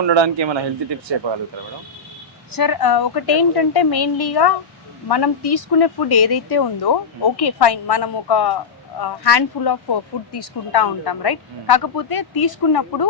ఉండడానికి ఏమైనా health tips చెప్పగలుగుతారా మేడం? సార్ ఒకటేంటంటే మెయిన్లీగా మనం తీసుకునే ఫుడ్ ఏదైతే ఉందో ఓకే ఫైన్, మనం ఒక హ్యాండ్ఫుల్ ఆఫ్ ఫుడ్ తీసుకుంటా ఉంటాం రైట్. కాకపోతే తీసుకున్నప్పుడు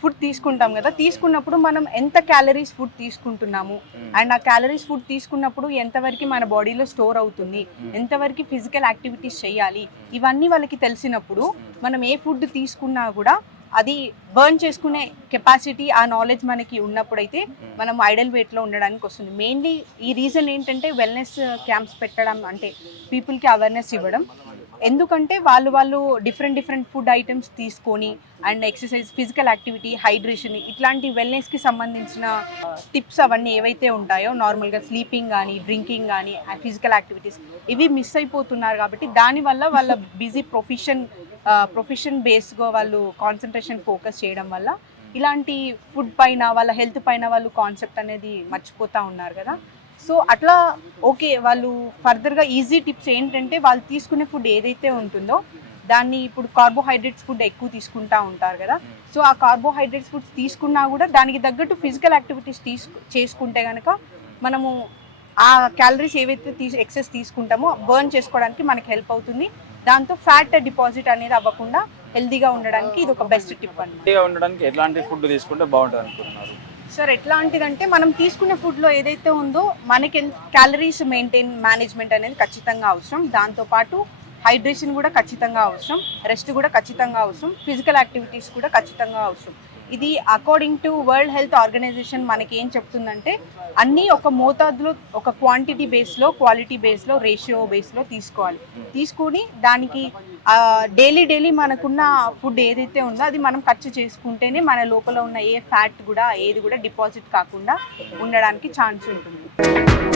ఫుడ్ తీసుకుంటాం కదా, తీసుకున్నప్పుడు మనం ఎంత క్యాలరీస్ ఫుడ్ తీసుకుంటున్నాము అండ్ ఆ క్యాలరీస్ ఫుడ్ తీసుకున్నప్పుడు ఎంతవరకు మన బాడీలో స్టోర్ అవుతుంది, ఎంతవరకు ఫిజికల్ యాక్టివిటీస్ చేయాలి, ఇవన్నీ వాళ్ళకి తెలిసినప్పుడు మనం ఏ ఫుడ్ తీసుకున్నా కూడా అది బర్న్ చేసుకునే కెపాసిటీ, ఆ నాలెడ్జ్ మనకి ఉన్నప్పుడైతే మనం ఐడల్ వెయిట్లో ఉండడానికి వస్తుంది. మెయిన్లీ ఈ రీజన్ ఏంటంటే వెల్నెస్ క్యాంప్స్ పెట్టడం, అంటే పీపుల్కి అవేర్నెస్ ఇవ్వడం. ఎందుకంటే వాళ్ళు డిఫరెంట్ ఫుడ్ ఐటమ్స్ తీసుకొని and exercise, physical activity, hydration, ఇట్లాంటి వెల్నెస్కి సంబంధించిన టిప్స్ అవన్నీ ఏవైతే ఉంటాయో నార్మల్గా స్లీపింగ్ కానీ, డ్రింకింగ్ కానీ, ఫిజికల్ యాక్టివిటీస్ ఇవి మిస్ అయిపోతున్నారు. కాబట్టి దానివల్ల వాళ్ళ బిజీ ప్రొఫెషన్ బేస్గా వాళ్ళు కాన్సన్ట్రేషన్ ఫోకస్ చేయడం వల్ల ఇలాంటి ఫుడ్ పైన, వాళ్ళ హెల్త్ పైన వాళ్ళు కాన్సెప్ట్ అనేది మర్చిపోతూ ఉన్నారు కదా. సో అట్లా ఓకే, వాళ్ళు ఫర్దర్గా ఈజీ టిప్స్ ఏంటంటే వాళ్ళు తీసుకునే ఫుడ్ ఏదైతే ఉంటుందో దాన్ని, ఇప్పుడు కార్బోహైడ్రేట్స్ ఫుడ్ ఎక్కువ తీసుకుంటూ ఉంటారు కదా, సో ఆ కార్బోహైడ్రేట్స్ ఫుడ్స్ తీసుకున్నా కూడా దానికి తగ్గట్టు ఫిజికల్ యాక్టివిటీస్ చేసుకుంటే కనుక మనము ఆ క్యాలరీస్ ఏవైతే ఎక్సెస్ తీసుకుంటామో బర్న్ చేసుకోవడానికి మనకి హెల్ప్ అవుతుంది. దాంతో ఫ్యాట్ డిపాజిట్ అనేది అవ్వకుండా హెల్దీగా ఉండడానికి ఇది ఒక బెస్ట్ టిప్ అన్నమాట. హెల్తీగా ఉండడానికి ఎలాంటి ఫుడ్ తీసుకుంటే బాగుంటుంది అనుకుంటున్నారు? సార్ ఎట్లాంటిదంటే మనం తీసుకునే ఫుడ్లో ఏదైతే ఉందో మనకి క్యాలరీస్ మేనేజ్మెంట్ అనేది ఖచ్చితంగా అవసరం. దాంతోపాటు హైడ్రేషన్ కూడా ఖచ్చితంగా అవసరం, రెస్ట్ కూడా ఖచ్చితంగా అవసరం, ఫిజికల్ యాక్టివిటీస్ కూడా ఖచ్చితంగా అవసరం. ఇది according to World Health Organization మనకి ఏం చెప్తుందంటే అన్నీ ఒక మోతాదులో, ఒక క్వాంటిటీ బేస్లో, క్వాలిటీ బేస్లో, రేషియో బేస్లో తీసుకోవాలి. తీసుకుని దానికి డైలీ మనకున్న ఫుడ్ ఏదైతే ఉందో అది మనం ఖర్చు చేసుకుంటేనే మన లోపల ఉన్న ఏ ఫ్యాట్ కూడా ఏది కూడా డిపాజిట్ కాకుండా ఉండడానికి ఛాన్స్ ఉంటుంది.